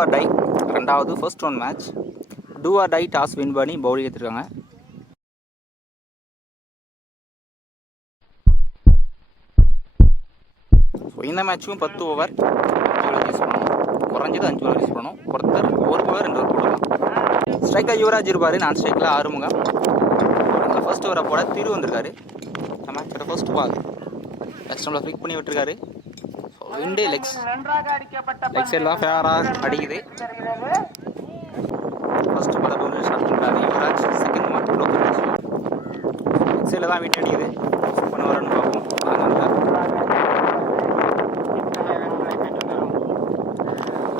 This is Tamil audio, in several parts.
ஆர் டை ரெண்டாவது first one match. Do or die toss win பண்ணி பவுலிங் எடுத்துருக்காங்க. ஸோ இந்த மேட்ச்சும் 10 ஓவர் 5 ஓவர் யூஸ் பண்ணணும். குறைஞ்சது 5 ஓவர் யூஸ் பண்ணணும். ஒருத்தர் 1 ஓவர் 2 ஓவர் போடலாம். ஸ்ட்ரைக்கர் யுவராஜ் இருப்பார். நான் ஸ்ட்ரைக்கில் ஆறுமுகம். ஃபர்ஸ்ட் ஓவரை போட திரு வந்திருக்காரு. நம்ம மேட்சோட ஃபர்ஸ்ட் பால் நெக்ஸ்ட் நம்மளை ஃபிக் பண்ணி விட்டுருக்காரு. விண்டே லெக்ஸ் எல்லாம் ஃபேவராக அடிக்குது. ஃபர்ஸ்ட் பால் பவுண்டரி ஷாட் பண்ணுறாரு யுவராஜ். செகண்ட் பால் லெக்ஸில் தான் விண்ட் அடிக்குது. பண்ண வரன்னு பார்ப்போம்.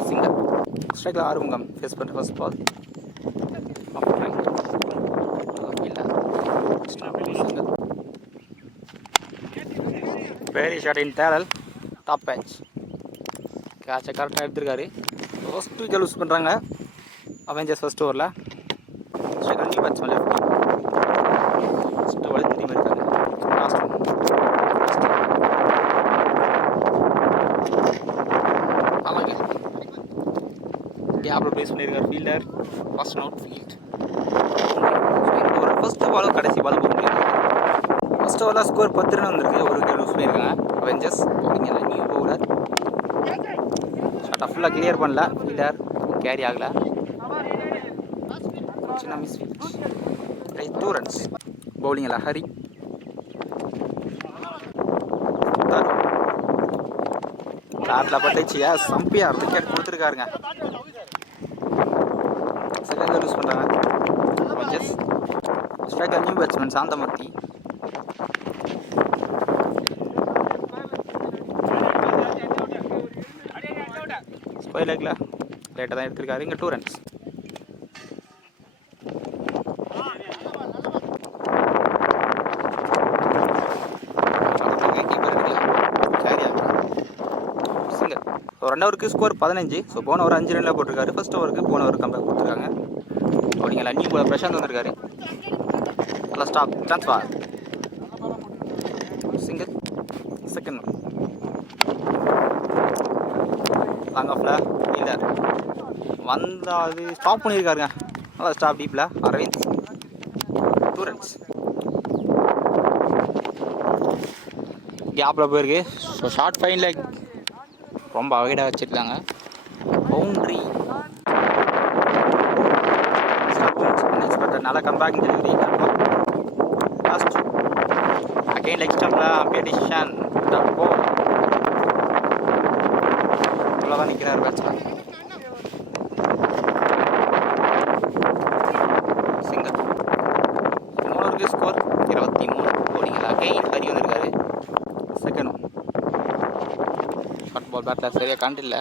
சிங்கர் ஸ்ட்ரைக்கில் ஆறுமுகம் ஃபேஸ் பண்ணுற first ball very shot in தேரல் top batch. கேட்சை கரெக்டாக எடுத்துருக்காரு. ஃபர்ஸ்ட் விக்கெட் லூஸ் பண்ணுறாங்க அவெஞ்சர்ஸ் ஃபர்ஸ்ட் ஓவரில். New batsman left first over திரும்பி இருக்காங்க. லாஸ்ட் அழகு கேப்பில் ப்ளேஸ் பண்ணியிருக்காரு ஃபீல்டர். First out field. இந்த ஒரு ஃபர்ஸ்ட் பாலும் கடைசி பால் போக முடியாது. ஃபர்ஸ்ட் ஓவரில் ஸ்கோர் 10 ரன் வந்திருக்கு. ஒரு விக்கெட் லூஸ் பண்ணியிருக்காங்க அவெஞ்சர்ஸ். பவுலிங் எல்லாம் நியூ பவுலர் ஷார்ட்டாக ஃபுல்லாக கிளியர் பண்ணல. ஃபீல்டர் கேரி ஆகலை. சின்ன மிஸ் ஃபீல்ட். 2 ரன்ஸ். பவுலிங் எல்லாம் ஹரி. பேட்டில் பட்டுச்சியா சம்பியார் விக்கெட் கொடுத்துருக்காருங்க. செகண்ட் லூஸ் பண்ணுறாங்க Avengers. Striker new batsman Santhamoorthy. Square லெக்கில் லேட்டாக தான் எடுத்திருக்காரு. இங்கே 2 ரன்ஸ். சிங்கர். ஸோ 2 ஓவருக்கு ஸ்கோர் 15. ஸோ போன ஓவர் 5 ரனில் போட்டிருக்காரு. ஃபர்ஸ்ட் ஓவருக்கு போன ஓவர் கம்பேக் கொடுத்துருக்காங்க. அப்படிங்களா நியூ போல பிரசாந்த் வந்திருக்காரு. நல்லா stop transfer. Singer second long ஆஃபில் ஃபீல்டர் வந்தால் அது ஸ்டாப் பண்ணியிருக்காருங்க. நல்லா ஸ்டாப் டீப்பில் அரவிந்த். 2 ரன்ஸ். கேப்பில் போயிருக்கு. ஸோ ஷார்ட் ஃபைனில் ரொம்ப அவைடாக வச்சுருக்காங்க. பவுண்ட்ரி நல்லா comeback delivery. Last again leg ஸ்டம்பில் அம்பையர் டிசிஷன். தப்போ தான் நிற்கிறார் பேட்ஸ்மேன். சிங்கர் 3 ஓவருக்கு ஸ்கோர் 23. போலிங்கில் அகைன் ஹரி வந்திருக்காரு. செகண்ட் ஒன் ஷார்ட் பால் பேட்டில் சரியாக காண்டில்ல.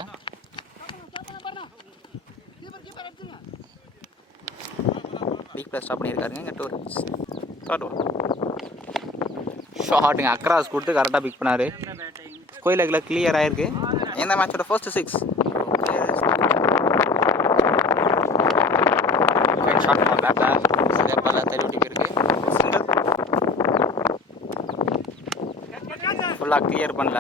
டீப்பில் ஸ்டாப் பண்ணியிருக்காருங்க. இங்கே 2 ரன்ஸ். தேர்ட் ஒன் ஷார்ட்டுங்க அக்ராஸ் கொடுத்து கரெக்டாக பிக் பண்ணார். ஸ்கொயர் லெக்கில் கிளியர் ஆகிருக்கு. இந்த மேட்சோட ஃபர்ஸ்ட் 6. ஷார்ட் பால் பேட்டில் சரியாக பால் தள்ளி ஓட்டி போயிருக்கு. சிங்கிள் ஃபுல்லாக கிளியர் பண்ணல.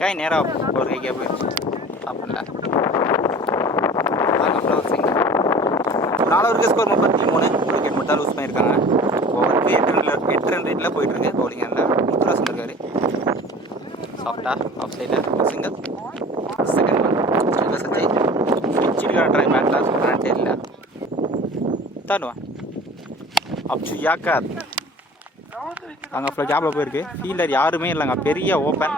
கை நேராக ஒரு கைக்கே போயிடுச்சு. ஸ்டாப் பண்ணல. சிங்கிள் 4 ஓவருக்கு ஸ்கோர் 33. ஒரு விக்கெட் மட்டும் லூஸ் பண்ணியிருக்காங்க. ஓவருக்கு 8 ரன் ரேட்டில் போயிட்டுருக்கு. பவுலிங் ஹேண்டில் முத்துராஜ் வந்திருக்காரு. சாஃப்டாக ஆஃப் சைடில் single. Second one striker Sanjay வச்சிருக்காரு. ட்ரை பேட்டில் ரன் இல்லை. தேர்ட் ஒன் அப்சு யாக்கர் அங்கே ஃபுல்லாக கேப்பில் போயிருக்கு. ஃபீல்டர் யாருமே இல்லைங்க. பெரிய ஓப்பன்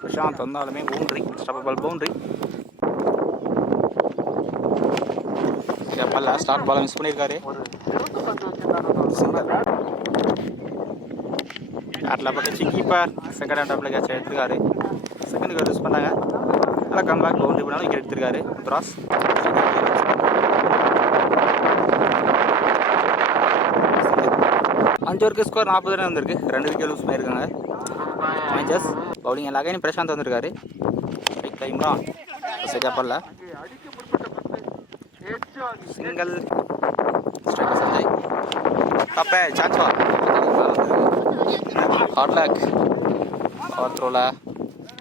பிரசாந்த் வந்தாலுமே பவுண்ட்ரி. ஸ்டாப்பபிள் பவுண்ட்ரி. பால் ஸ்டார்ட் பாலை மிஸ் பண்ணியிருக்காரு. சிங்கிள் பேட்டில் பட்டுச்சு. கீப்பர் செகண்ட் ஹேண்ட் டாப்பில் கேட்ச் எடுத்துருக்காரு. செகண்ட் விக்கெட் யூஸ் பண்ணாங்க. நல்லா கம்பேக் பவுண்டரி பண்ணாலும் விக்கெட் எடுத்திருக்காரு. பிராஸ் 5 ஓவருக்கு ஸ்கோர் 40 ரன் வந்திருக்கு. 2 விக்கெட் லூஸ் பண்ணியிருக்காங்க அவெஞ்சர்ஸ். பவுலிங் எல்லாமே பிரசாந்த் வந்திருக்காரு. ரைட் இம்ரான் சரியா பண்ணல. Single striker Sanjay. அப்போ சான்ஸ் ஹாட் லேக் பவர் த்ரோவில்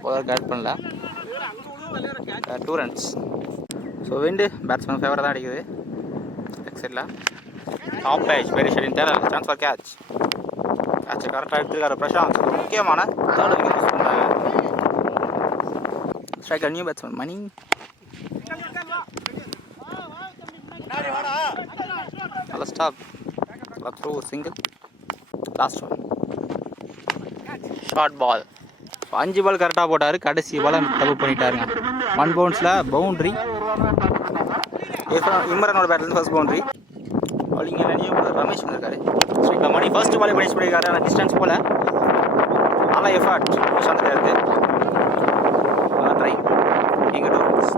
ஓவருக்கு ஆட் பண்ணல. 2 runs. ஸோ விண்டு பேட்ஸ்மேன் ஃபேவராக தான் அடிக்குது. எக்ஸைட்டில் டாப் பேஜ் வெரி ஷெடின் தேவை சான்ஸ் ஃபார் கேட்ச். கேட்சை கரெக்டாக எடுத்துருக்காரு பிரசாந்த். முக்கியமான 3rd wicket யூஸ் பண்ணுறாங்க. Striker new batsman Mani. நல்ல ஸ்டாப். நல்ல through single. Last one short ball. 5 ball கரெக்டாக போட்டார். கடைசி பால் தப்பு பண்ணிட்டாருங்க. 1 bounce பவுண்ட்ரி. இம்ரானோட பேட்லேருந்து first boundary. Bowling new Ramesh வந்திருக்காரு. ஸ்ட்ரைக்கில் மணி ஃபர்ஸ்ட் பாலே பண்ணிச்சு பண்ணியிருக்காரு. ஆனால் டிஸ்டன்ஸ் போல் நல்லா எஃபர்ட் பிரசாந்த் இருக்கு. நல்லா ட்ரை. இங்கே 2 runs.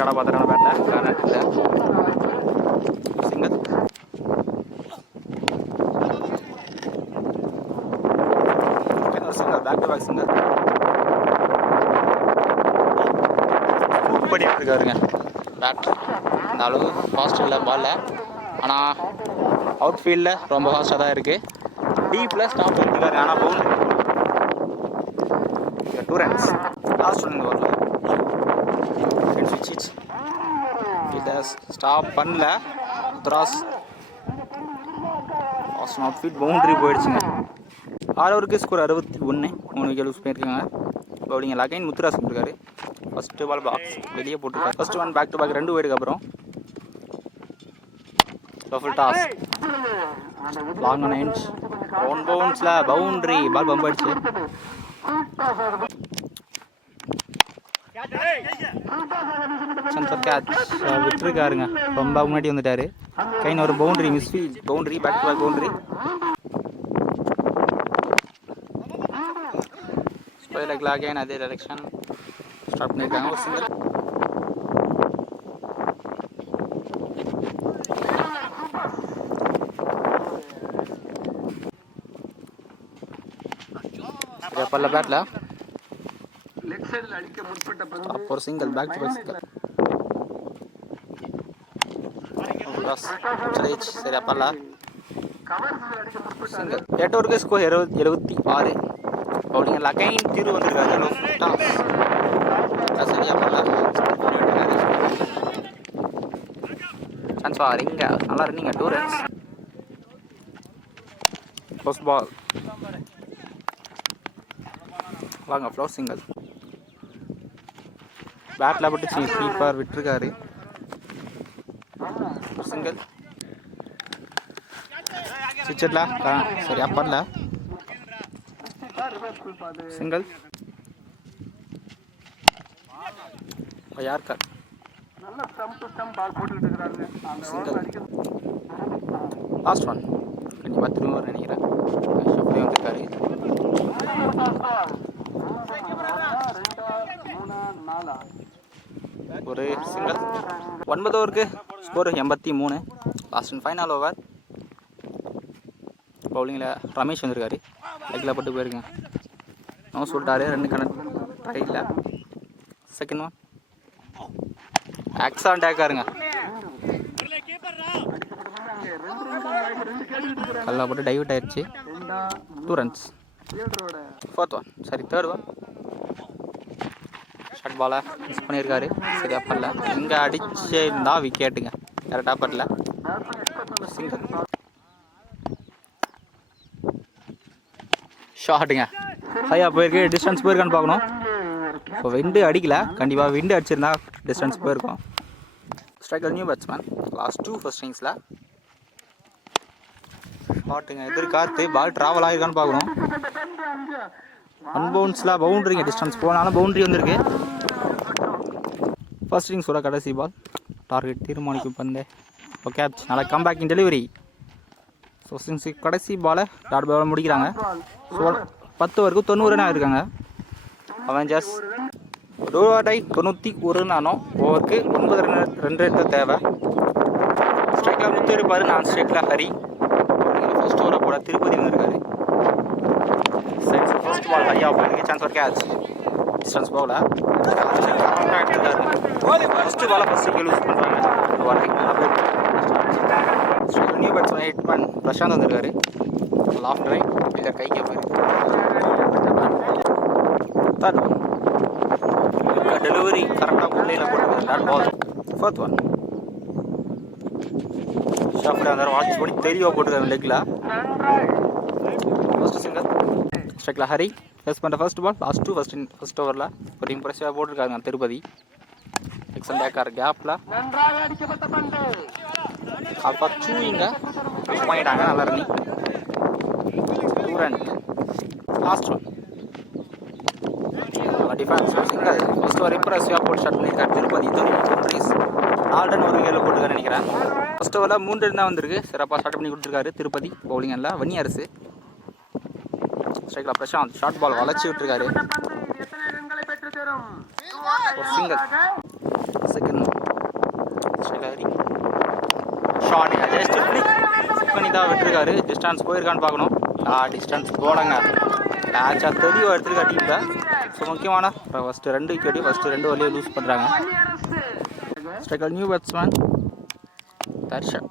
கடை பார்த்துறான பேட்டில் single. Single back to back single. பண்ணிட்டு இருக்காருங்க பேட். அந்த அளவு ஃபாஸ்ட் இல்லை பாலில். ஆனால் அவுட் ஃபீல்டில் ரொம்ப ஃபாஸ்ட்டாக தான் இருக்குது. டீப்பில் ஸ்டாப் பண்ணிருக்காரு. ஆனால் பவுண்டரி. 2 runs. லாஸ்ட் ஒன் இந்த ஓவரில் ஸ்டாப் பண்ணல. த்ராஸ் அவுட் ஃபீல்ட் பவுண்டரி போயிடுச்சுங்க. 6 ஓவருக்கு ஸ்கோர் 61. 3 விக்கெட் லூஸ் பண்ணியிருக்காங்க. பவுலிங் லகைன் முத்துராஸ் இருக்காரு. ஃபர்ஸ்ட் பால் பாக்ஸ் வெளியே போட்டுருக்காரு. First one back to back 2 வைடுக்கு அப்புறம் ஃபுல் டாஸ் லாங் ஆன் இன்ச் 1 bounce பவுண்டரி. பால் பம்ப் ஆயிடுச்சு. விட்டுருக்காருங்க. ரொம்ப முன்னாடி வந்துட்டாரு. கைன் ஒரு boundary miss field. Boundary back to back boundary. ஸ்பைலர் அகைன் அதே டைரக்ஷன் ஸ்டார்ட் பண்ணியிருக்காங்க. ஒரு சிங்கிள். பல்ல பேட்டில் ஒரு single back to back single. சரி அப்பல்ல சிங்கிள். 8 ஓவருக்கு ஸ்கோர் 76. பவுலிங் லகைன் தீர்வு வந்திருக்காரு. சரி அப்பல்ல சான்ஸ் ஃபார் இங்க நல்லா ரன்னிங். 2 runs. ஃபர்ஸ்ட் பால் வாங்க ஃப்ளோர் சிங்கிள். பேட்டில் பட்டுச்சு. கீப்பர் விட்டுருக்காரு. சிங்கிள். சுவிட்சர்ல சரி அப்பர்ல single. Yorker single. Last one கண்டிப்பாக திரும்ப நினைக்கிறேன். வந்திருக்காரு. ஒரு சிங்கிள். 9 ஓவருக்கு score 83. Last and final over. பவுலிங்கில் ரமேஷ் வந்திருக்காரு. லெக்கில் பட்டு போயிருங்க. அவன் சொல்லிட்டாரு 2 கணக்கு ட்ரையில். செகண்ட் ஒன் எக்ஸான் டேக்காருங்க. கல்லா போட்டு டைவர்ட் ஆயிடுச்சு. 2 runs. ஃபோர்த் ஒன் சரி தேர்ட் ஒன் ஷார்ட் பாலை மிஸ் பண்ணியிருக்காரு. சரியா பண்ணல. இங்கே அடிச்சிருந்தா விக்கெட்டுங்க. கரெக்டாக பண்ணல. சிங்கிள். ஷார்ட்டுங்க. ஹையாக போயிருக்கு. டிஸ்டன்ஸ் போயிருக்கான்னு பார்க்கணும். ஸோ விண்டு அடிக்கல. கண்டிப்பாக விண்டு அடிச்சிருந்தா டிஸ்டன்ஸ் போயிருக்கோம். Striker new batsman last 2 first இன்னிங்ஸில் ஷார்ட்டுங்க. எதிர்கார்த்து பால் ட்ராவல் ஆகிருக்கான்னு பார்க்கணும். 1 bounce பவுண்டரிங்க. டிஸ்டன்ஸ் போனாலும் பவுண்டரி வந்திருக்கு. ஃபர்ஸ்ட் இன்னிங்ஸோட கடைசி பால். டார்கெட் தீர்மானிக்கும் பந்து. ஓ கேட்ச். நல்லா கம்பேக் இன் டெலிவரி. ஸோ கடைசி பாலை டாட் பால் முடிக்கிறாங்க. ஸோ 10 ஓவருக்கு 90 ரன் ஆகிருக்காங்க. அவெஞ்சர்ஸ் 91 நானும் ஓவருக்கு 9 ரன் ரேட் தான் தேவை. ஸ்ட்ரைக்கில் முத்து இருப்பார். நான் ஸ்ட்ரைக்கில் ஹரி. ஃபர்ஸ்ட் ஓவரை போட திருப்பதி வந்திருக்காரு. ஃபர்ஸ்ட் பால் ஹையாக போயிருக்கு. Chance for catch. டிஸ்டன்ஸ் போகல. எடுத்துருக்காரு. ஃபஸ்ட்டு பாலை ஃபஸ்ட்டு விக்கெட் லூஸ் பண்ணுறாங்க. நியூ பேட்ஸ்மேன் ஹிட் பண்ண பிரசாந்த் வந்திருக்காரு. லாஃப்ட் ரைட் இல்லை கை கேப்பாரு. டெலிவரி கரெக்டாக பிள்ளையில் போட்டுருக்காரு. Dot ball. ஃபோர்த் ஒன் ஷாஃப்டில் வந்தார். வாட்ச் பண்ணி தெளிவாக போட்டுருக்காரு லெக்கில். ஃபர்ஸ்ட் சிங்கர் ஸ்ட்ரைக்கில் ஹரி ஃபேஸ் பண்ணுற ஃபர்ஸ்ட் பால். ஃபர்ஸ்ட் ஓவரில் ஒரு இம்ப்ரெசிவாக போட்டிருக்காங்க திருப்பதி. எக்ஸன் பேக்கார் கேப்பில் அப்போ சூயிங்க பண்ணிட்டாங்க. நல்லா running. 2 run. Last one defence single. First over இம்ப்ரெசிவாக போட்டு ஸ்டார்ட் பண்ணியிருக்காரு திருப்பதி. 4 ரன் ஒரு விக்கெட்டில் போட்டுருக்காரு நினைக்கிறேன். ஃபர்ஸ்ட் ஓவரில் 3 ரன் தான் வந்திருக்கு. சிறப்பாக ஸ்டார்ட் பண்ணி கொடுத்துருக்காரு திருப்பதி. பவுலிங் எல்லாம் வன்னி அரசு. ஸ்ட்ரைக்கில் பிரசாந்த் ஷார்ட் பால் வளைச்சி விட்டுருக்காரு. ஒரு சிங்கர். செகண்ட் ஷார்ட் ஜஸ்ட் ஃபிளிக் பண்ணி தான் விட்டுருக்காரு. டிஸ்டன்ஸ் போயிருக்கான்னு பார்க்கணும். டிஸ்டன்ஸ் போலங்க. மேட்சாக தெளிவாக எடுத்துருக்கா டீமில். ஸோ முக்கியமான ஃபஸ்ட்டு 2 விக்கெட்டையும் ஃபஸ்ட்டு 2 வழியை லூஸ் பண்ணுறாங்க. Striker new batsman Darshan.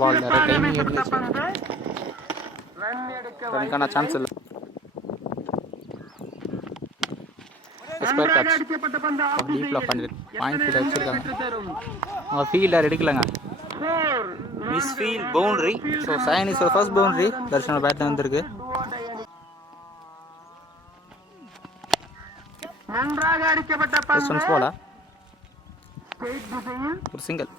Ball நிறைய டைமிங் இருந்துச்சு. ரன்னுக்கான சான்ஸ் இல்லை. ஸ்கொயர் கேட்ச் டீப்ல பண்ணிருக்கு. பாயிண்ட் ஃபீல்ட் வச்சிருக்காங்க. அவங்க ஃபீல்டர் எடுக்கலங்க. Miss field boundary. ஸோ சைனீஸ் ஃபர்ஸ்ட் பவுண்டரி தர்ஷனோட பேட்டில் வந்திருக்கு. போல ஒரு சிங்கிள்.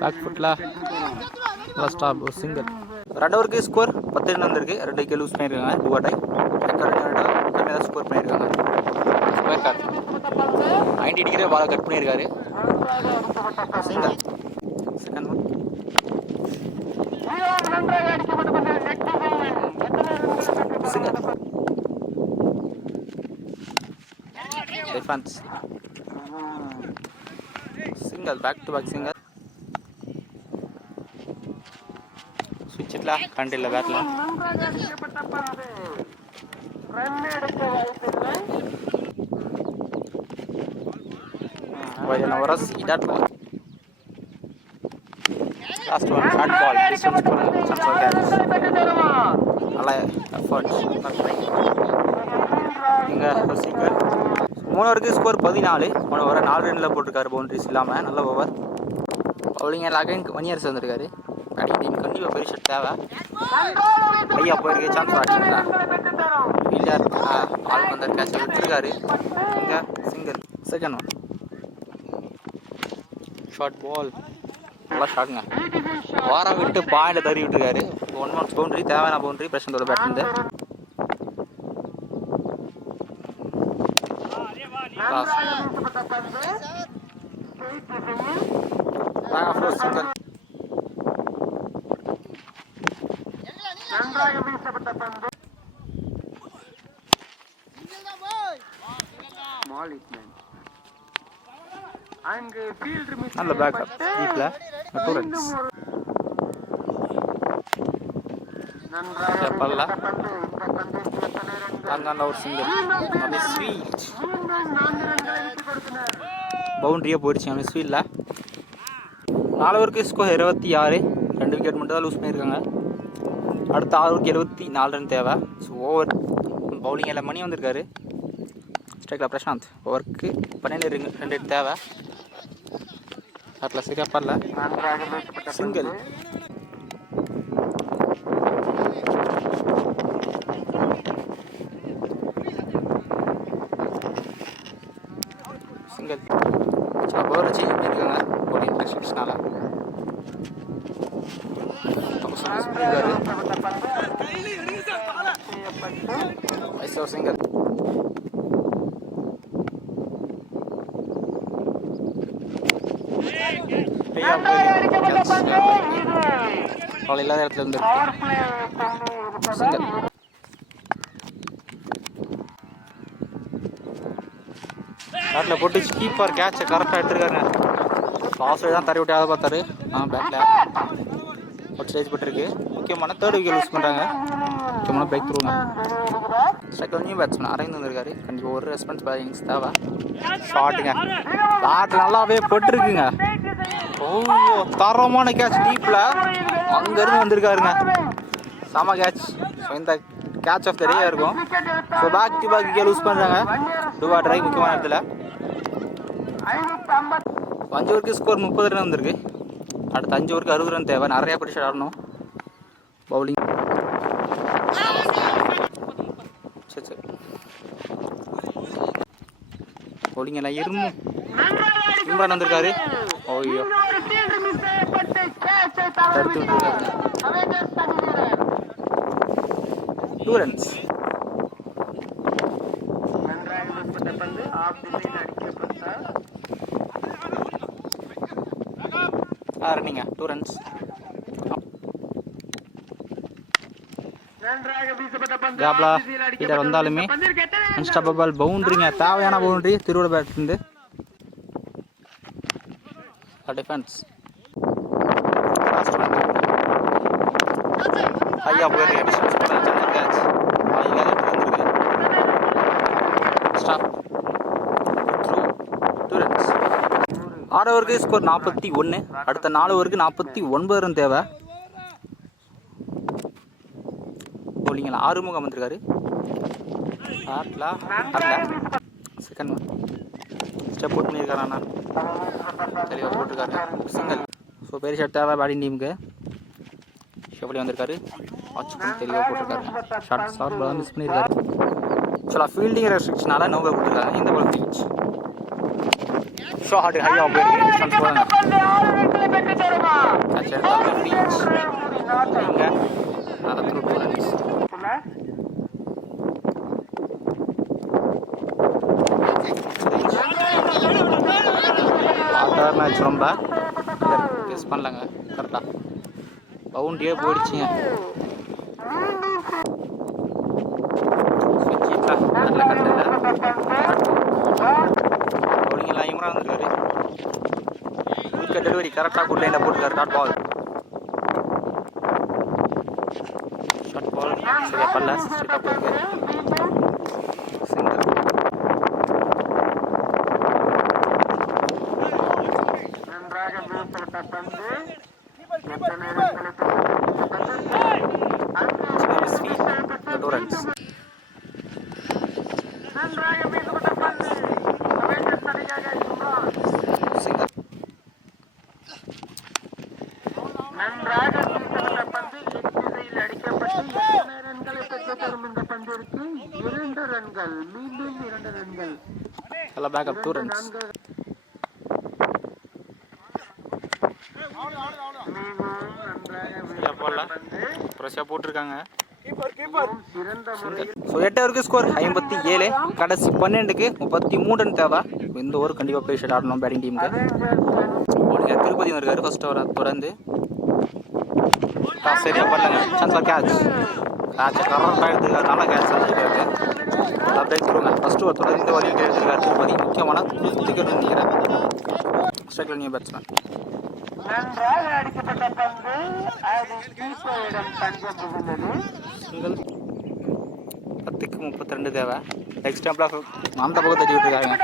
பேக் ஃபுட்ல லாஸ்ட் ஆப் ஒரு சிங்கிள். 2 ஓவருக்கு ஸ்கோர் 10 ரன் வந்திருக்கு. 2 விக்கெட் லூஸ் பண்ணியிருக்காங்க. 2 அட்டை கரெக்டாக ஸ்கோர் பண்ணியிருக்காங்க. ஸ்கொயர் கார்ட் 90 டிகிரி பாலை கட் பண்ணியிருக்காரு. Single. Second one single. Defence single. Back to back single. ஸ்விட்ச் இட்ல கண்டில்ல பேட்ல. வயன வரஸ் இடாட் ball. Last one short ball. Distance போல சான்ஸ் கேட்ச். நல்ல எஃபர்ட். இங்க சிங்கிள். 3 ஓவருக்கு ஸ்கோர் 14. 3 ஓவர் 4 ரன்னில் போட்டிருக்காரு. பவுண்டரிஸ் இல்லாமல் நல்ல ஓவர். பவுலிங் அகைன் வன்னியரசு வந்திருக்காரு. பேட்டிங் டீம் கண்டிப்பாக பெரிய ஷாட் தேவை. ஐயா போயிருக்கு. சான்ஸ் ஆடிங்களா ஃபீல்டர் ஆள் வந்தார். கேட்ச் விட்டுருக்காரு. இங்கே single. Second one short ball. நல்லா ஷாட்டுங்க. வாரம் விட்டு பாயிண்ட் தறி விட்டுருக்காரு. 1 மார்க்ஸ் பவுண்டரி. தேவையான பவுண்டரி பிரசாந்தோட பேட்லேருந்து. நல்ல பேக்கப் டீப்ல 2 ரன்ஸ். பல்ல அங்கான ஒரு சிங்கிள். ஸ்வீட் பவுண்டரியே போயிடுச்சு. அவன் ஸ்வீட்டில் 4 ஓவருக்கு ஸ்கோர் 26. 2 விக்கெட் மட்டும் தான் லூஸ் பண்ணியிருக்காங்க. அடுத்த 6 ஓவருக்கு 74 ரன் தேவை. ஸோ ஓவர் பவுலிங் எல்லாம் மணி வந்திருக்காரு. ஸ்ட்ரைக்கில் பிரசாந்த். ஓவருக்கு 12 ரன் தேவை. அட்ல சரியா பண்ணல. சிங்கிள். சிங்கிள். பவுலர் சேஞ்ச் பண்ணியிருக்காங்க போலிங் ரெஸ்ட்ரிக்ஷனால. சிங்கிள். பால் இல்லாத இடத்துல இருந்து சிங்கிள். பேட்டில் போட்டு கீப்பர் கேட்சை கரெக்டாக எடுத்துருக்காங்க. லாஸ்ட் தான் தறி விட்டு அதை பார்த்தாரு. பேட்டில் ஸ்டேஜ் பட்டிருக்கு. முக்கியமான தேர்ட் விக்கெட் யூஸ் பண்ணுறாங்க. முக்கியமான பிரேக் த்ரூங்க. ஸ்ட்ரைக்கில் நியூ பேட்ஸ்மேன் அரவிந்த் வந்திருக்காரு. கண்டிப்பாக ஒரு ரெஸ்பான்ஸ் பேட்டிங்ஸ் தேவை. ஷாட்டுங்க, ஷாட் நல்லாவே பட்டிருக்குங்க. ஓ தரமான கேட்ச் டீப்பில் அங்கேருந்து வந்திருக்காருங்க. செம கேட்ச். ஸோ இந்த கேட்ச் ஆஃப் த டே இருக்கும். So back to back wicket use பண்ணுறாங்க. டூவா ட்ரை முக்கியமான இடத்துல. 5 ஓவருக்கு ஸ்கோர் 30 ரன் வந்திருக்கு. அடுத்த 5 ஓவருக்கு 60 ரன் தேவை. நிறையா பிடிச்சி ஆடணும். பவுலிங் சரி சரி பவுலிங் எல்லாம் இம்ரான் வந்திருக்காரு. ஓய்யோ தடுத்து விட்டுருக்காரு. 2 runs. ரன்னிங்க 2 runs. கேப்லா லீடர் வந்தாலுமே அன்ஸ்டாப்பபிள் பவுண்டரிங்க. தேவையான பவுண்டரி திருவிட பேட்லேருந்து. டிஃபென்ஸ் ஐயா போயிருக்க டிஸ்டன்ஸ் பண்ண கேட்ச். Stop through 2 runs. 6 ஓவருக்கு ஸ்கோர் 41. அடுத்த 4 ஓவருக்கு 49 ரன் தேவை. போலிங்கில் ஆறுமுகம் வந்திருக்காரு. செகண்ட் ஒன் ஸ்டெப் அவுட் பண்ணியிருக்காரு. அண்ணா தெளிவாக போட்டிருக்காரு. சிங்கிள். ஸோ பெரிய ஷாட் தேவை பேட்டிங் டீமுக்கு. ஷெஃப்லி வந்திருக்காரு. வாட்ச் பண்ணி தெளிவாக போட்டிருக்காரு. ஷார்ட் ஸ்டார் பால் மிஸ் பண்ணியிருக்காரு. ஸோ ஃபீல்டிங் ரெஸ்ட்ரிக்ஷனால நோவை கொடுத்துருக்காங்க. இந்த பால் ரீச். ஸோ ஹார்ட் ஹையாக போயிருக்கு. டிஸ்டன்ஸ் போகிறாங்க. கேட்ச் எடுத்தாலும் ரீச். இங்கே அதை த்ரூ 2 runs. மேட்ச் ரொம்ப கெஸ் பண்ணலங்க. கரெக்டாக பவுண்டரியே போயிடுச்சுங்க. நல்ல கண்டில் பவுலிங்கெல்லாம் இம்ரான் வந்திருக்காரு. விக்கெட் டெலிவரி கரெக்டாக குட் லைனில் போட்டுருக்காரு. டாட் பால் ஷார்ட் பால் சரியா பண்ணல. ஸ்ட்ரைட்டாக போயிருக்கு. சிங்கிள். Backup 2 runs. போட்டிருக்காங்க. ஸோ 8 ஓவருக்கு ஸ்கோர் 57. கடைசி 12க்கு 33 ரன் தேவை. இந்த ஓவர் கண்டிப்பாக பெரிய ஷாட் ஆடணும் பேட்டிங் டீமுக்கு. திருப்பதி இருக்காரு ஃபர்ஸ்ட் ஓவரை தொடர்ந்து. சரியா பண்ணலங்க. Chance for catch. கேட்சை கரெக்டாக எடுத்துருக்காரு. நல்லா கேட்ச் ஆகிருக்காரு. நல்லா பிரேக் த்ரூங்க. ஃபர்ஸ்ட் ஓவர் தொடர்ந்து இந்த வரையும் எடுத்துருக்காரு திருப்பதி. முக்கியமான குளித்துக்கணும்னு நினைக்கிறேன். ஸ்ட்ரைக்கில் நியூ பேட்ஸ்மேன். சிங்கிள். 10க்கு 32 தேவை. நெக்ஸ்ட் ஸ்டெம்பில் அந்த பக்கம் தட்டி விட்டுருக்காங்க.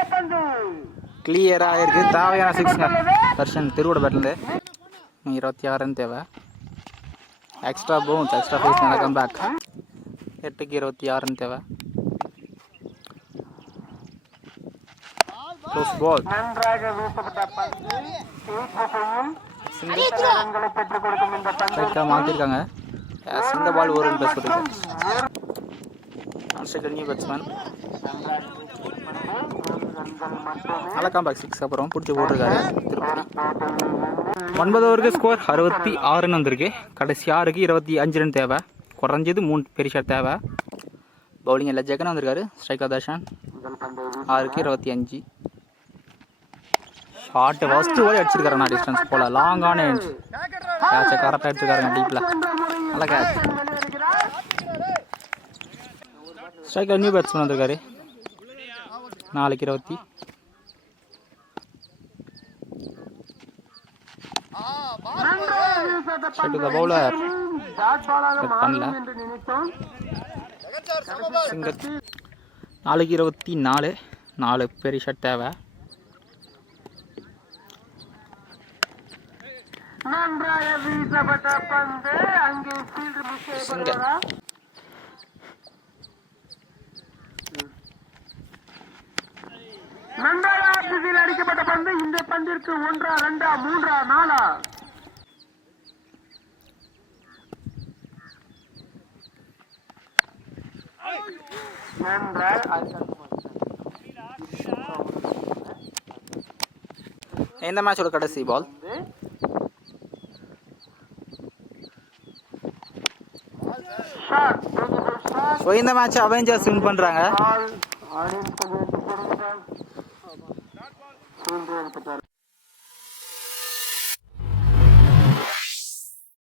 கிளியராக இருக்குது. தேவையான 6ங்க. தர்ஷன் திருவோட பேட்லேருந்து 26 ரன் தேவை. எக்ஸ்ட்ரா பவுன்ஸ் எக்ஸ்ட்ரா ஃபேஸ் நடக்கும் பேக். 8க்கு 26 ரன் தேவை. Close ball. மாற்றிருக்காங்க. இந்த பால் ஒரு ரன் பேஸ் பண்ணிருக்காங்க. நியூ பேட்ஸ்மேன் நல்லா காம்பேக் 6 அப்புறம் பிடிச்சி போட்டிருக்காரு திருப்பதி. 9 ஓவருக்கு ஸ்கோர் 66 ரன் வந்திருக்கு. கடைசி 6க்கு 25 ரன் தேவை. குறைஞ்சது 3 பெரிய ஷாட் தேவை. பவுலிங் எல்லாம் ஜெகன் வந்திருக்காரு. ஸ்ட்ரைக்கர் தர்ஷன் 6க்கு 25. ஷார்ட் ஃபர்ஸ்ட் ஓடி அடிச்சிருக்காரு. நான் டிஸ்டன்ஸ் போல லாங்கான கேட்சை கரெக்டாக எடுத்துருக்காருங்க டீப்பில். நல்லா கேட்ச். ஸ்ட்ரைக்கர் நியூ பேட்ஸ்மேன் வந்திருக்காரு. 4க்கு 20. To the bowler. பண்ணல. சிங்கர் 4-24. 4 பெரிய ஷாட் தேவை. சிங்கர் நன்றாக திசையில் அடிக்கப்பட்ட பந்து. இந்த பந்திற்கு 1, 2, 3, 4. இந்த மேட்சோட கடைசி பால். ஸோ இந்த மேட்ச் அவெஞ்சர்ஸ் வின் பண்ணுறாங்க.